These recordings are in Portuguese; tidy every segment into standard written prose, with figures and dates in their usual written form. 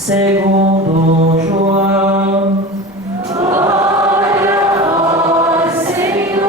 segundo João. Glória a vós, Senhor.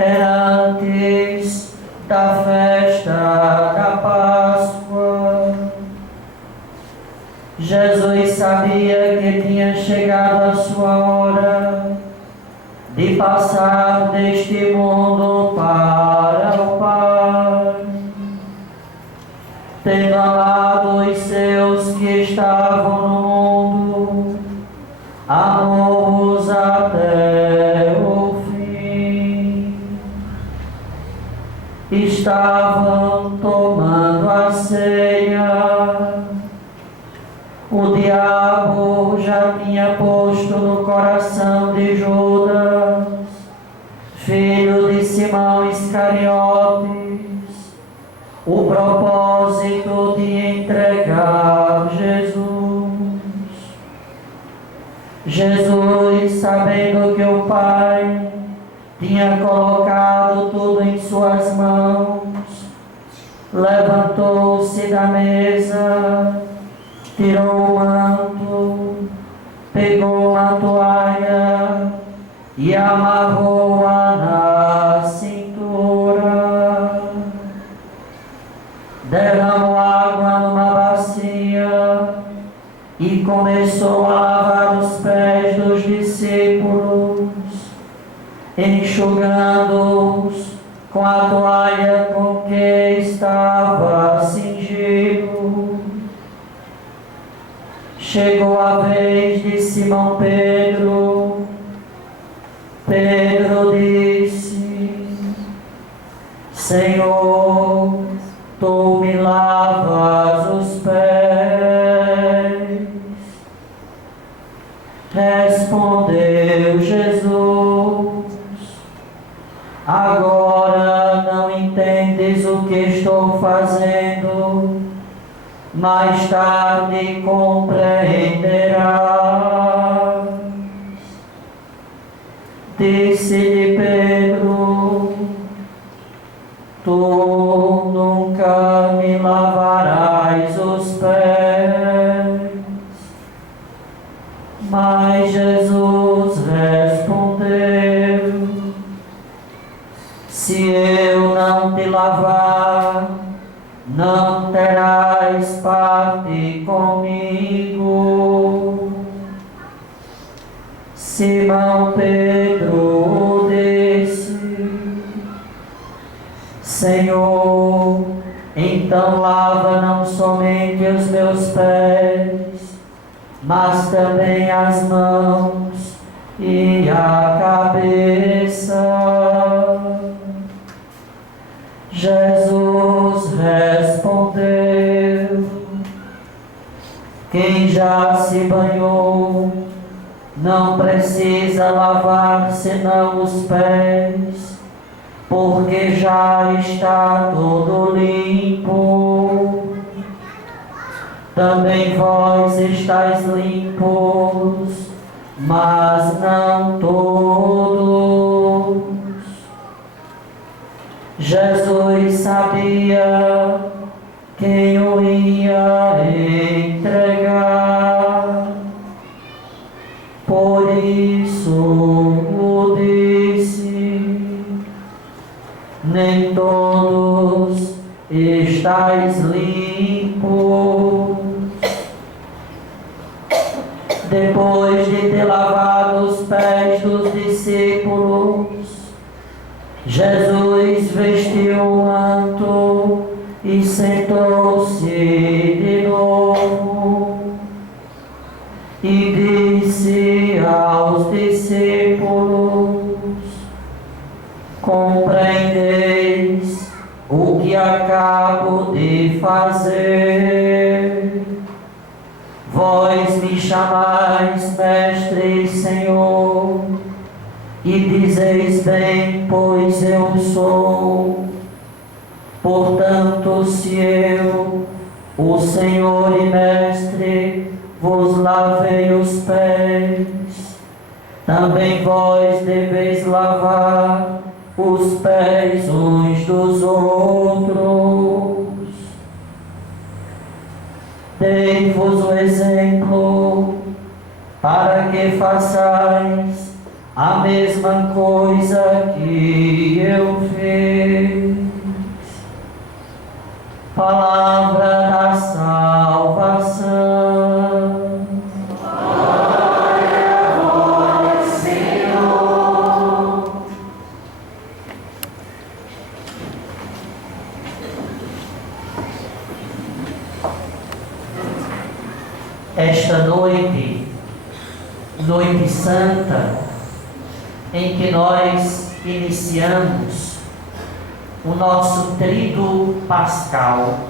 Era antes da festa da Páscoa. Jesus sabia que tinha chegado a sua hora de passar deste mundo para o Pai. Tendo amado os seus que estavam no mundo, amou-os até o fim. Estavam tomando a ceia. O diabo já tinha posto no coração de Judas, filho de Simão Iscariotes, o propósito de entregar Jesus. Jesus, sabendo que o Pai tinha colocado tudo em suas mãos, levantou-se da mesa, tirou o manto, pegou uma toalha e amarrou-a na cintura. Derramou água numa bacia e começou a lavar os pés dos discípulos, enxugando-os com a toalha com que estava cingido. Chegou a vez de Simão Pedro. Pedro disse: Senhor, tu me lavas os pés. Respondeu Jesus: agora não entendes o que estou fazendo, mais tarde compreenderás. Disse-lhe Pedro: tu nunca me lavarás os pés. Mas Jesus respondeu: se eu não te lavar, não terás parte comigo. Simão Pedro disse: Senhor, então lava não somente os meus pés, mas também as mãos e a cabeça. Jesus respondeu: quem já se banhou não precisa lavar senão os pés, porque já está todo limpo. Também vós estáis limpos, mas não todos. Jesus sabia quem o ia entregar, por isso o disse: nem todos estáis limpos. Depois de ter lavado os pés dos discípulos, Jesus vestiu o manto e sentou-se de novo. E disse aos discípulos: compreendeis o que acabo de fazer? Vós me chamais Mestre e Senhor, E dizeis bem, pois eu sou. Portanto, se eu, o Senhor e Mestre, vos lavei os pés, também vós deveis lavar os pés uns dos outros. Dei-vos o exemplo, para que façais a mesma coisa que eu fiz. Palavra da salvação. Glória a vós, Senhor. Esta noite, noite santa, em que nós iniciamos o nosso tríduo pascal,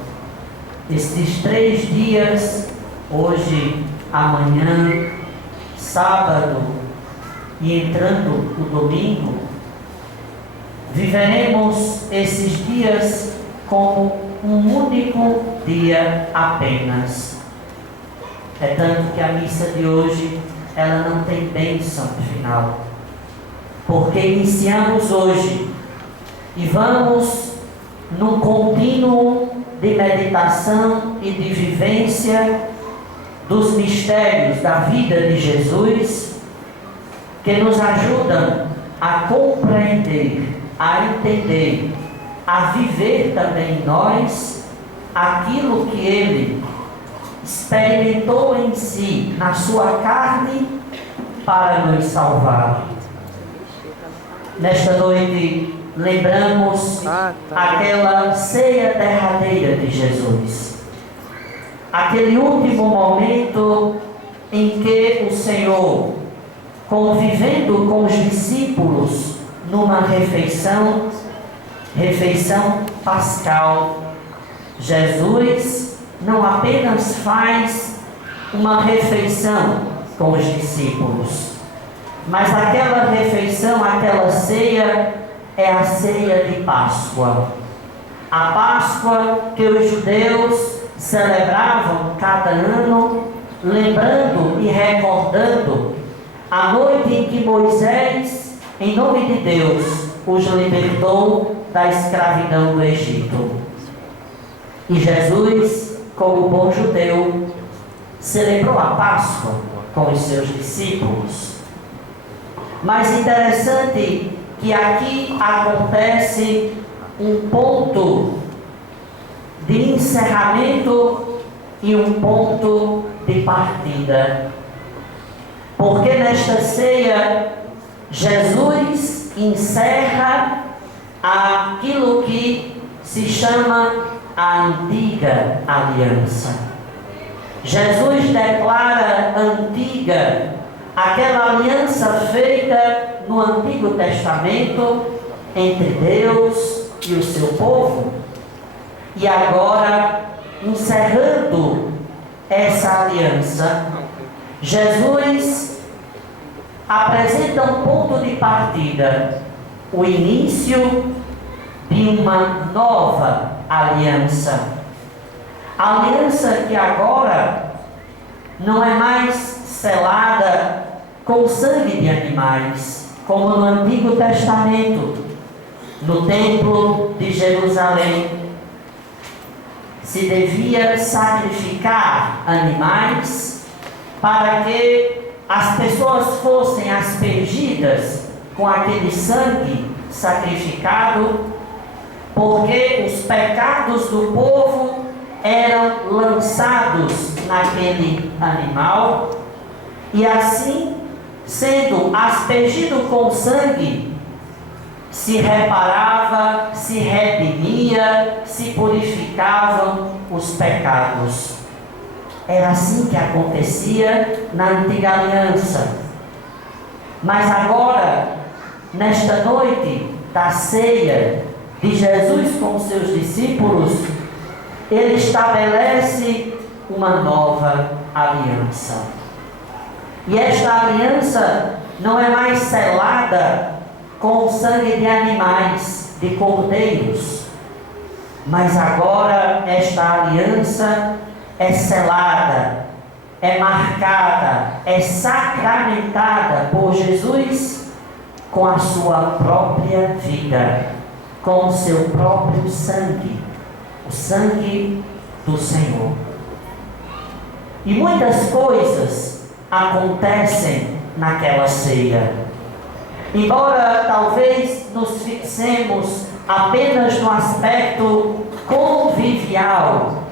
estes 3 dias, hoje, amanhã, sábado e entrando o domingo, viveremos esses dias como um único dia apenas. É tanto que a missa de hoje, ela não tem bênção final, porque iniciamos hoje e vamos num contínuo de meditação e de vivência dos mistérios da vida de Jesus, que nos ajudam a compreender, a entender, a viver também nós aquilo que Ele experimentou em si, na sua carne, para nos salvar. Nesta noite, lembramos aquela ceia derradeira de Jesus, aquele último momento em que o Senhor, convivendo com os discípulos numa refeição pascal, Jesus não apenas faz uma refeição com os discípulos, mas aquela refeição, aquela ceia, é a ceia de Páscoa. A Páscoa que os judeus celebravam cada ano, lembrando e recordando a noite em que Moisés, em nome de Deus, os libertou da escravidão do Egito. E Jesus, como bom judeu, celebrou a Páscoa com os seus discípulos. Mas interessante que aqui acontece um ponto de encerramento e um ponto de partida. Porque nesta ceia, Jesus encerra aquilo que se chama a antiga aliança. Jesus declara antiga aquela aliança feita no Antigo Testamento entre Deus e o seu povo. E agora, encerrando essa aliança, Jesus apresenta um ponto de partida, o início de uma nova aliança. A aliança que agora não é mais selada com sangue de animais, como no Antigo Testamento. No Templo de Jerusalém se devia sacrificar animais para que as pessoas fossem aspergidas com aquele sangue sacrificado, porque os pecados do povo eram lançados naquele animal, e assim, sendo aspergido com sangue, se reparava, se redimia, se purificavam os pecados. Era assim que acontecia na antiga aliança. Mas agora, nesta noite da ceia de Jesus com os seus discípulos, ele estabelece uma nova aliança. E esta aliança não é mais selada com o sangue de animais, de cordeiros. Mas agora esta aliança é selada, é marcada, é sacramentada por Jesus com a sua própria vida, com o seu próprio sangue, o sangue do Senhor. E muitas coisas acontecem naquela ceia. Embora talvez nos fixemos apenas no aspecto convivial,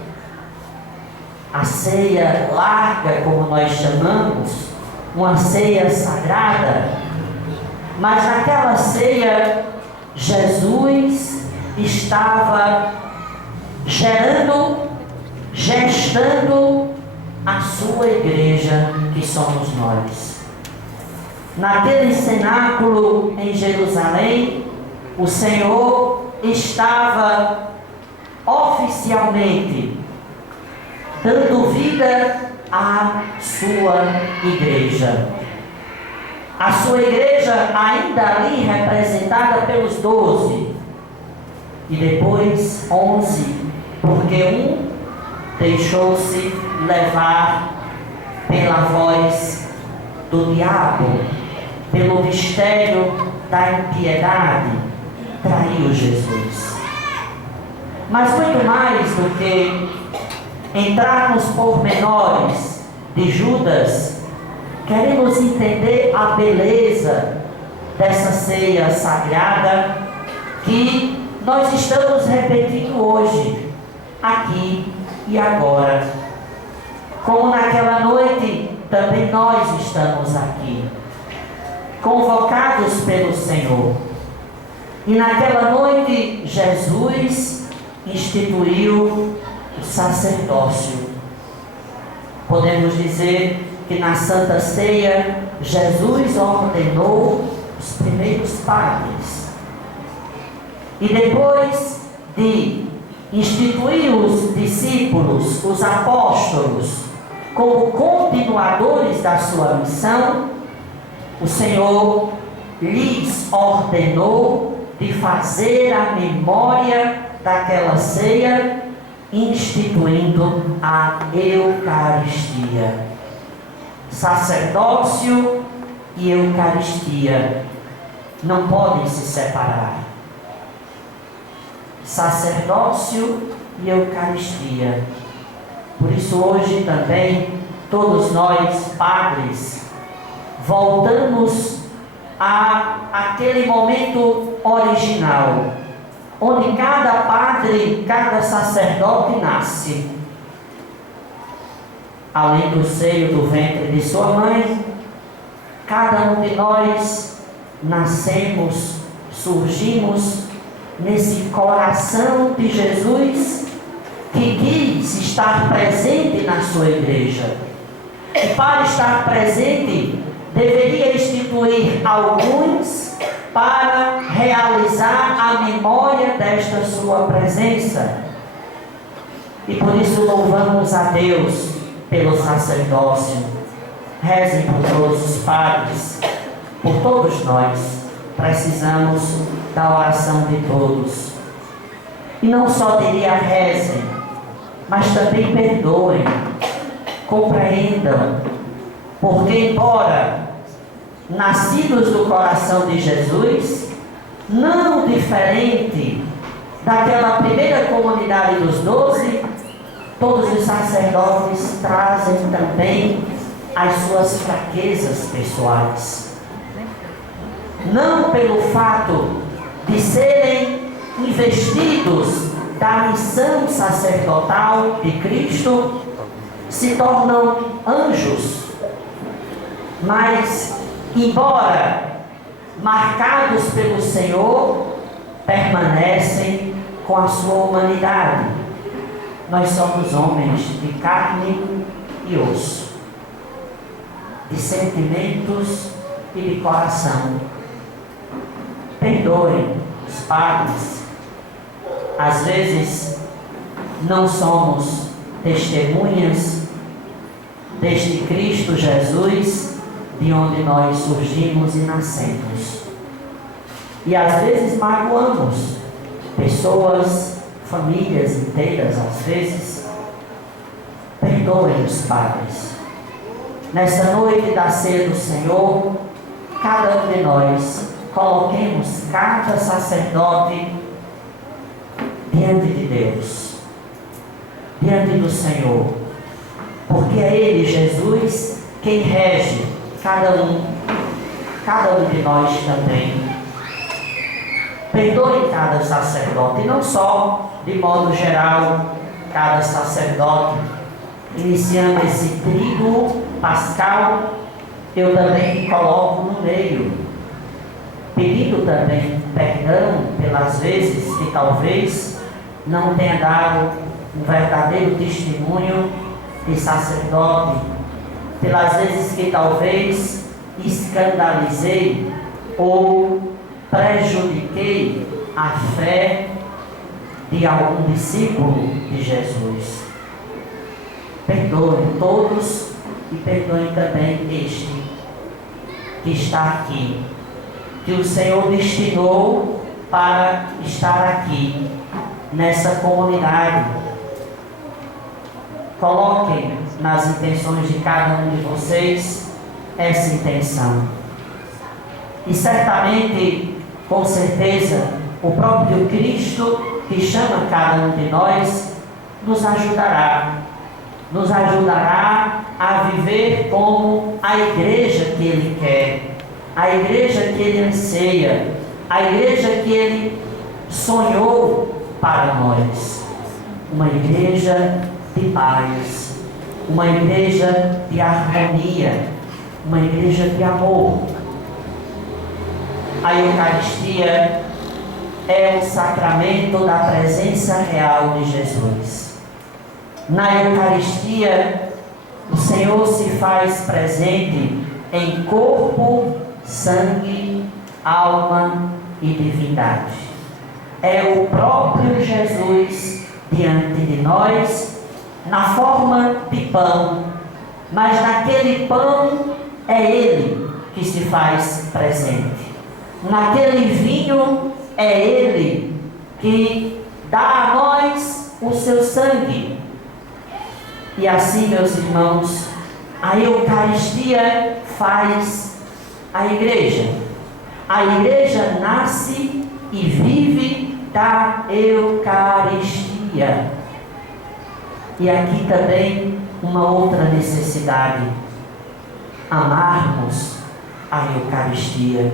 a ceia larga, como nós chamamos, uma ceia sagrada, mas naquela ceia Jesus estava gestando a sua igreja, que somos nós. Naquele cenáculo em Jerusalém, o Senhor estava oficialmente dando vida à sua igreja. A sua igreja ainda ali representada pelos 12. E depois 11, porque um deixou-se levar pela voz do diabo, pelo mistério da impiedade, traiu Jesus. Mas muito mais do que entrar nos pormenores de Judas, queremos entender a beleza dessa ceia sagrada que nós estamos repetindo hoje, aqui e agora. Como naquela noite, também nós estamos aqui, convocados pelo Senhor. E naquela noite, Jesus instituiu o sacerdócio. Podemos dizer que na Santa Ceia, Jesus ordenou os primeiros padres. E depois de instituir os discípulos, os apóstolos, como continuadores da sua missão, o Senhor lhes ordenou de fazer a memória daquela ceia, instituindo a Eucaristia. Sacerdócio e Eucaristia não podem se separar. Sacerdócio e Eucaristia. Por isso hoje também todos nós, padres, voltamos àquele momento original, onde cada padre, cada sacerdote nasce. Além do seio do ventre de sua mãe, cada um de nós nascemos, surgimos nesse coração de Jesus, que quis estar presente na sua igreja. E para estar presente, deveria instituir alguns para realizar a memória desta sua presença. E por isso louvamos a Deus pelo sacerdócio. Rezem por todos os padres, por todos nós. Precisamos da oração de todos. E não só diria rezem, mas também perdoem, compreendam, porque embora nascidos do coração de Jesus, não diferente daquela primeira comunidade dos 12, todos os sacerdotes trazem também as suas fraquezas pessoais. Não pelo fato de serem investidos da missão sacerdotal de Cristo, se tornam anjos, mas, embora marcados pelo Senhor, permanecem com a sua humanidade. Nós somos homens de carne e osso, de sentimentos e de coração. Perdoem os padres. Às vezes não somos testemunhas deste Cristo Jesus, de onde nós surgimos e nascemos. E às vezes magoamos pessoas, famílias inteiras, às vezes. Perdoem-nos, padres. Nesta noite da ceia do Senhor, cada um de nós coloquemos cada sacerdote diante de Deus, diante do Senhor, porque é Ele, Jesus, quem rege cada um de nós também. Perdoe cada sacerdote, e não só de modo geral, cada sacerdote. Iniciando esse tríduo pascal, eu também me coloco no meio, pedindo também perdão pelas vezes que talvez não tenha dado um verdadeiro testemunho de sacerdote, pelas vezes que talvez escandalizei ou prejudiquei a fé de algum discípulo de Jesus. Perdoem todos e perdoem também este que está aqui, que o Senhor destinou para estar aqui, nessa comunidade. Coloquem nas intenções de cada um de vocês essa intenção. E certamente, com certeza, o próprio Cristo, que chama cada um de nós, nos ajudará a viver como a igreja que Ele quer, a igreja que Ele anseia, a igreja que Ele sonhou para nós. Uma igreja de paz, uma igreja de harmonia, uma igreja de amor. A Eucaristia é o sacramento da presença real de Jesus. Na Eucaristia, o Senhor se faz presente em corpo, sangue, alma e divindade. É o próprio Jesus diante de nós, na forma de pão, mas naquele pão é Ele que se faz presente. Naquele vinho é Ele que dá a nós o seu sangue. E assim, meus irmãos, a Eucaristia faz a igreja. A igreja nasce e vive da Eucaristia. E aqui também uma outra necessidade: amarmos a Eucaristia,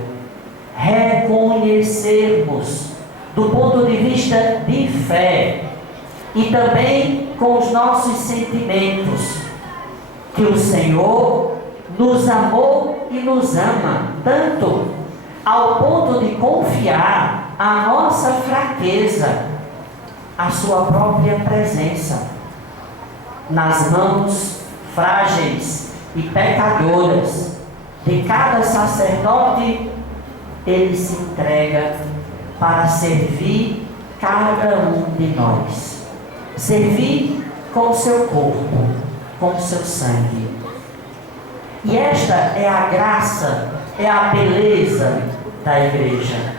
reconhecermos do ponto de vista de fé e também com os nossos sentimentos que o Senhor nos amou e nos ama tanto ao ponto de confiar a nossa fraqueza, a sua própria presença, nas mãos frágeis e pecadoras de cada sacerdote. Ele se entrega para servir cada um de nós, servir com o seu corpo, com o seu sangue. E esta é a graça, é a beleza da igreja.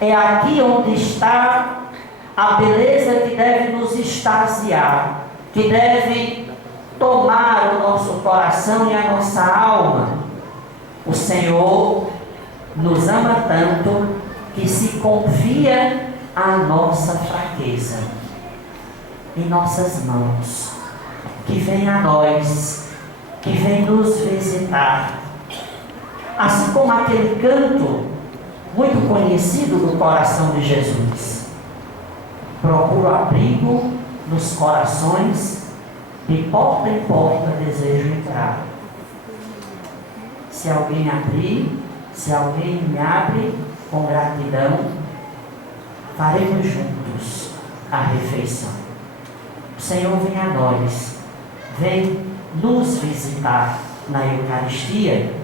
É aqui onde está a beleza que deve nos extasiar, que deve tomar o nosso coração e a nossa alma. O Senhor nos ama tanto que se confia a nossa fraqueza em nossas mãos, que vem a nós, que vem nos visitar. Assim como aquele canto muito conhecido do coração de Jesus: procuro abrigo nos corações, de porta em porta desejo entrar. Se alguém abrir, se alguém me abre com gratidão, faremos juntos a refeição. O Senhor vem a nós, vem nos visitar na Eucaristia.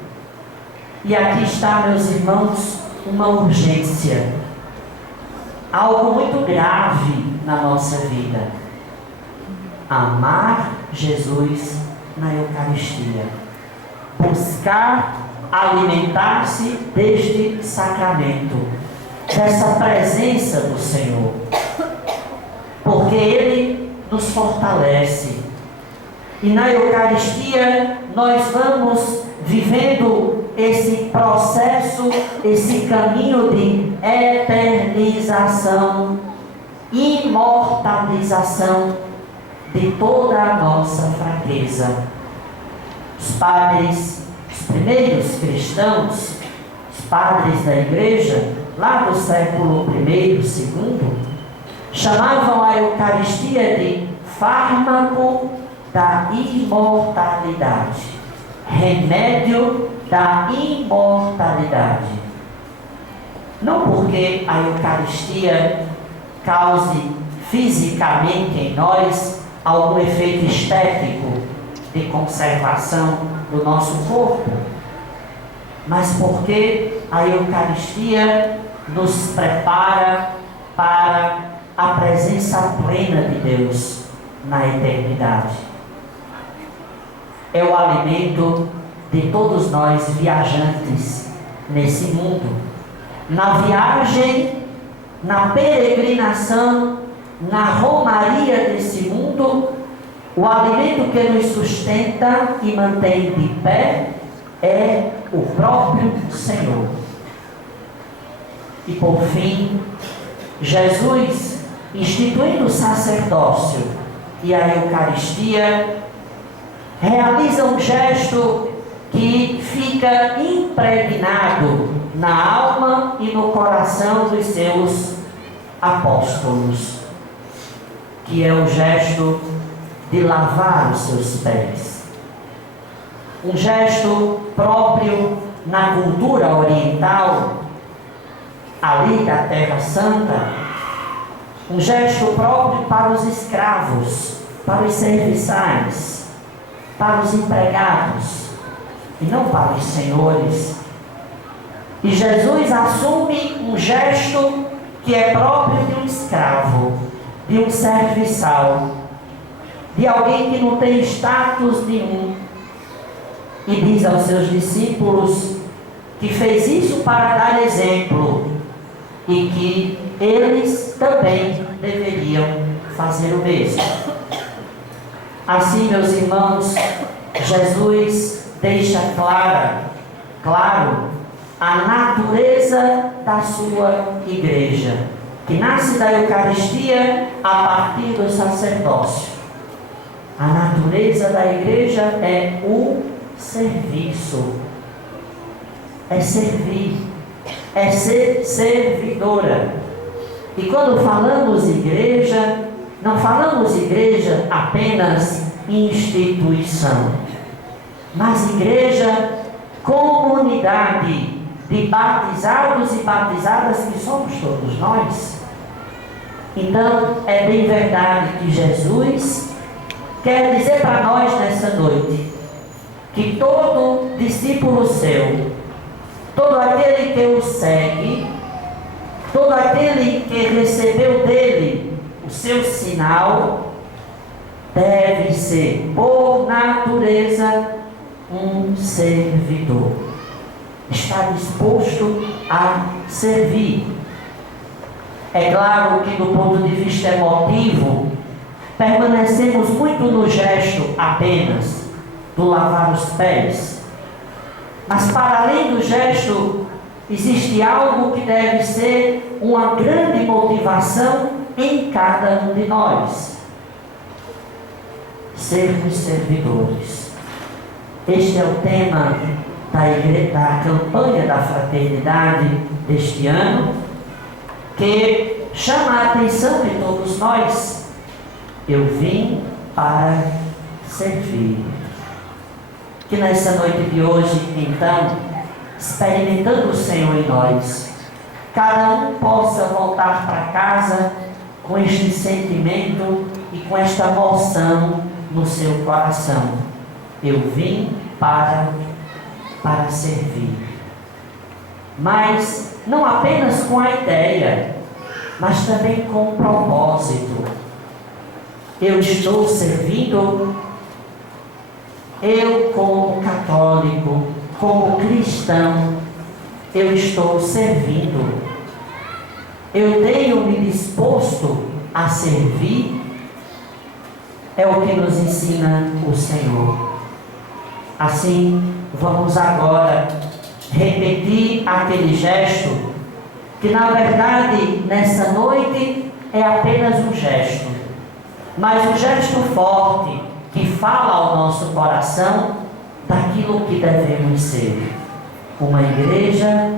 E aqui está, meus irmãos, uma urgência, algo muito grave na nossa vida: amar Jesus na Eucaristia, buscar alimentar-se deste sacramento, dessa presença do Senhor, porque Ele nos fortalece. E na Eucaristia nós vamos vivendo esse processo, esse caminho de eternização, imortalização de toda a nossa fraqueza. Os padres, os primeiros cristãos, os padres da igreja, lá do século I, II, chamavam a Eucaristia de fármaco da imortalidade, remédio da imortalidade. Não porque a Eucaristia cause fisicamente em nós algum efeito estético de conservação do nosso corpo, mas porque a Eucaristia nos prepara para a presença plena de Deus na eternidade. É o alimento de todos nós viajantes nesse mundo, na viagem, na peregrinação, na romaria desse mundo. O alimento que nos sustenta e mantém de pé é o próprio Senhor. E por fim, Jesus, instituindo o sacerdócio e a Eucaristia, realiza um gesto que fica impregnado na alma e no coração dos seus apóstolos, que é o gesto de lavar os seus pés. Um gesto próprio na cultura oriental, ali da Terra Santa, um gesto próprio para os escravos, para os serviçais, para os empregados, e não para os senhores. E Jesus assume um gesto que é próprio de um escravo, de um serviçal, de alguém que não tem status nenhum, e diz aos seus discípulos que fez isso para dar exemplo e que eles também deveriam fazer o mesmo. Assim, meus irmãos, Jesus deixa claro a natureza da sua igreja, que nasce da Eucaristia a partir do sacerdócio. A natureza da igreja é o serviço, é servir, é ser servidora. E quando falamos igreja, não falamos igreja apenas instituição, mas igreja, comunidade de batizados e batizadas que somos todos nós. Então, é bem verdade que Jesus quer dizer para nós nessa noite que todo discípulo seu, todo aquele que o segue, todo aquele que recebeu dele o seu sinal, deve ser, por natureza, um servidor. Está disposto a servir. É claro que, do ponto de vista emotivo, permanecemos muito no gesto apenas do lavar os pés. Mas, para além do gesto, existe algo que deve ser uma grande motivação em cada um de nós: sermos servidores. Este é o tema da campanha da fraternidade deste ano, que chama a atenção de todos nós. Eu vim para servir. Que nessa noite de hoje, então, experimentando o Senhor em nós, cada um possa voltar para casa com este sentimento e com esta moção no seu coração: eu vim para servir. Mas não apenas com a ideia, mas também com o propósito. Eu estou servindo, eu como católico, como cristão, eu estou servindo Eu tenho me disposto a servir? É o que nos ensina o Senhor. Assim, vamos agora repetir aquele gesto que, na verdade, nessa noite é apenas um gesto, mas um gesto forte que fala ao nosso coração daquilo que devemos ser: uma igreja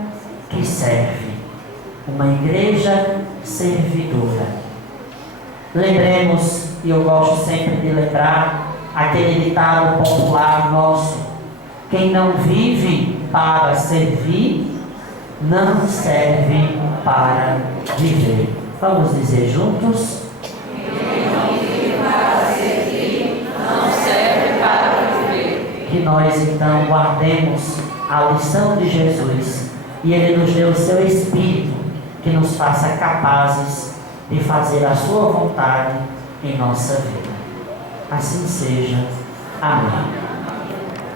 que serve, uma igreja servidora. Lembremos, e eu gosto sempre de lembrar, aquele ditado popular nosso: quem não vive para servir, não serve para viver. Vamos dizer juntos? Quem não vive para servir, não serve para viver. Que nós então guardemos a lição de Jesus e Ele nos deu o seu Espírito que nos faça capazes de fazer a sua vontade em nossa vida. Assim seja. Amém.